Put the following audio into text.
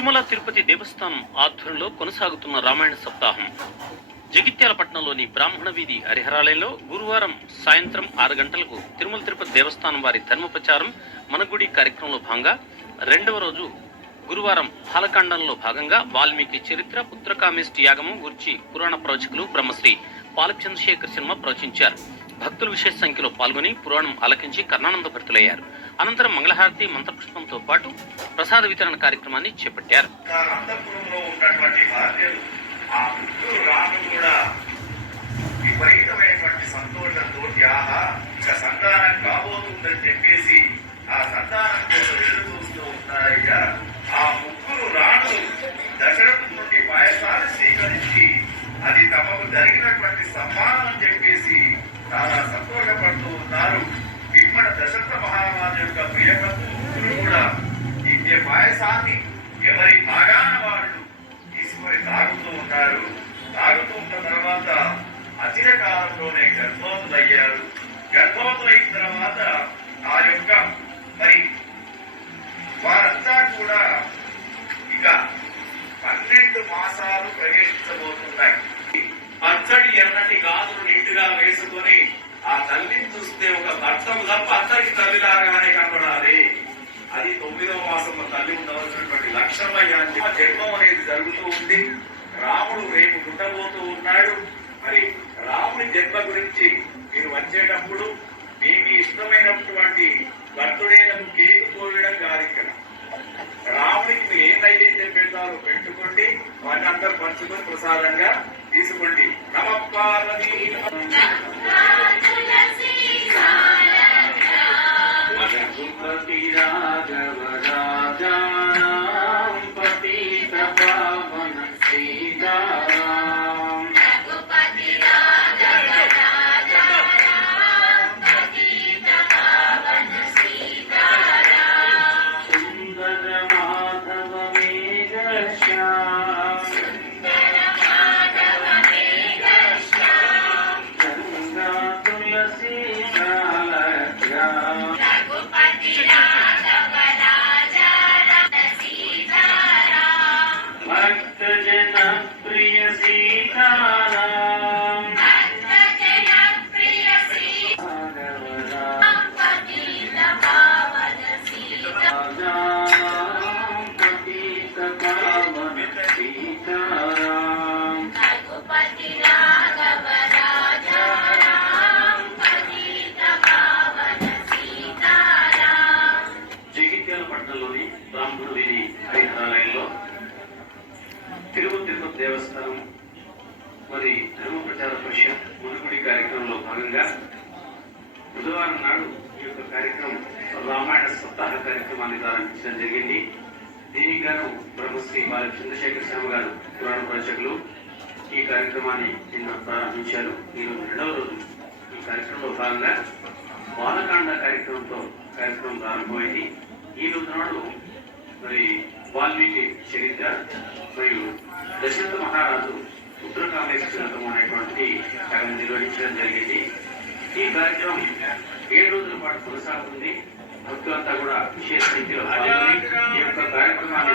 తిరుమల తిరుపతి దేవస్థానం ఆధ్వర్యంలో కొనసాగుతున్న రామాయణ సప్తాహం. జగిత్యాల పట్టణంలోని బ్రాహ్మణ వీధి హరిహరాలయంలో గురువారం సాయంత్రం ఆరు గంటలకు తిరుమల తిరుపతి దేవస్థానం వారి ధర్మ ప్రచారం మన గుడి కార్యక్రమంలో భాగంగా రెండవ రోజు గురువారం బాలకాండంలో భాగంగా వాల్మీకి చరిత్ర పుత్రకామేష్టి యాగము గురించి పురాణ ప్రవచకులు బ్రహ్మశ్రీ పాలచంద్రశేఖర్ శర్మ ప్రవచించారు భక్తులు విశేష సంఖ్యలో పాల్గొని పురాణం ఆలకించి కర్ణానంద భర్తులయ్యారు. అనంతరం మంగళహారతి మంత్రపుష్పంతో పాటు ప్రసాద వితరణ కార్యక్రమాన్ని చేపట్టారు. అంతఃపురంలో ఉన్నటువంటి భార్యలు ఆ కూడా విపరీతమైనటువంటి సంతోషంతో ఆహా సంతానం కాబోతుందని చెప్పేసి ఆ సంతానం కోసం ఎదురు చూస్తూ ఉన్నారయ్యా. ఆ ముగ్గురు రాను దశరథు నుండి పాయసాన్ని స్వీకరించి అది తమకు జరిగినటువంటి సమ్మానం చెప్పేసి చాలా సంతోషపడుతూ ఉన్నారు. పిమ్మట దశరథ మహారాజు యొక్క ఇచ్చే ఎవరి భాగాన వాళ్ళు తీసుకొని తాగుతూ ఉన్నారు తాగుతూ ఉన్న తర్వాత అచిర కాలంలోనే గర్భవతులయ్యారు. గర్భవతులైన తర్వాత ఆ యొక్క మరి వారంతా కూడా ఇక పన్నెండు మాసాలు ప్రవేశించబోతున్నాయి. పచ్చడి ఎర్రటి గాజులు నిండుగా వేసుకొని ఆ తల్లిని చూస్తే ఒక భర్తము తప్ప అందరికి తల్లిలాగా కనబడాలి అది తొమ్మిదవ మాసంలో తల్లి ఉండవలసినటువంటి లక్ష్యమయ్య జన్మం అనేది జరుగుతూ ఉంది. రాముడు రేపు పుట్టబోతూ ఉన్నాడు. మరి రాముని జన్మ గురించి మీరు వచ్చేటప్పుడు మీకు ఇష్టమైనటువంటి భర్తుడైన కేకు కోయడం కాదు ఇక్కడ. రాముడికి మీరు ఏం నైవేద్యం పెడతారో పెట్టుకోండి. వాటిని అందరు పంచుకొని ప్రసాదంగా తీసుకోండి. నమ పార్వతీ. పట్టణంలోని బ్రాహ్మణ వీధి హరిహరాలయంలో తిరుమల తిరుపతి దేవస్థానం మరి ధర్మ ప్రచార పరిషత్ మునుగుడి కార్యక్రమంలో భాగంగా బుధవారం నాడు ఈ యొక్క కార్యక్రమం రామాయణ సప్తాహ కార్యక్రమాన్ని ప్రారంభించడం జరిగింది. దీనికి గాను బ్రహ్మశ్రీ బాల చంద్రశేఖర శర్మ గారు పురాణ ప్రవచకులు ఈ కార్యక్రమాన్ని నిన్న ప్రారంభించారు. ఈరోజు రెండవ రోజు. ఈ కార్యక్రమంలో భాగంగా బాలకాండ కార్యక్రమంతో కార్యక్రమం ప్రారంభమైంది. ఈ రోజు నాడు మరి వాల్మీకి చరిత్ర మరియు దశరథ మహారాజు రుద్రకామేశ్వరతం అనేటువంటి కార్యం నిర్వహించడం జరిగింది. ఈ కార్యక్రమం ఏడు రోజుల పాటు కొనసాగుతుంది. భక్తులంతా కూడా విశేష రీతిలో ఈ యొక్క కార్యక్రమాన్ని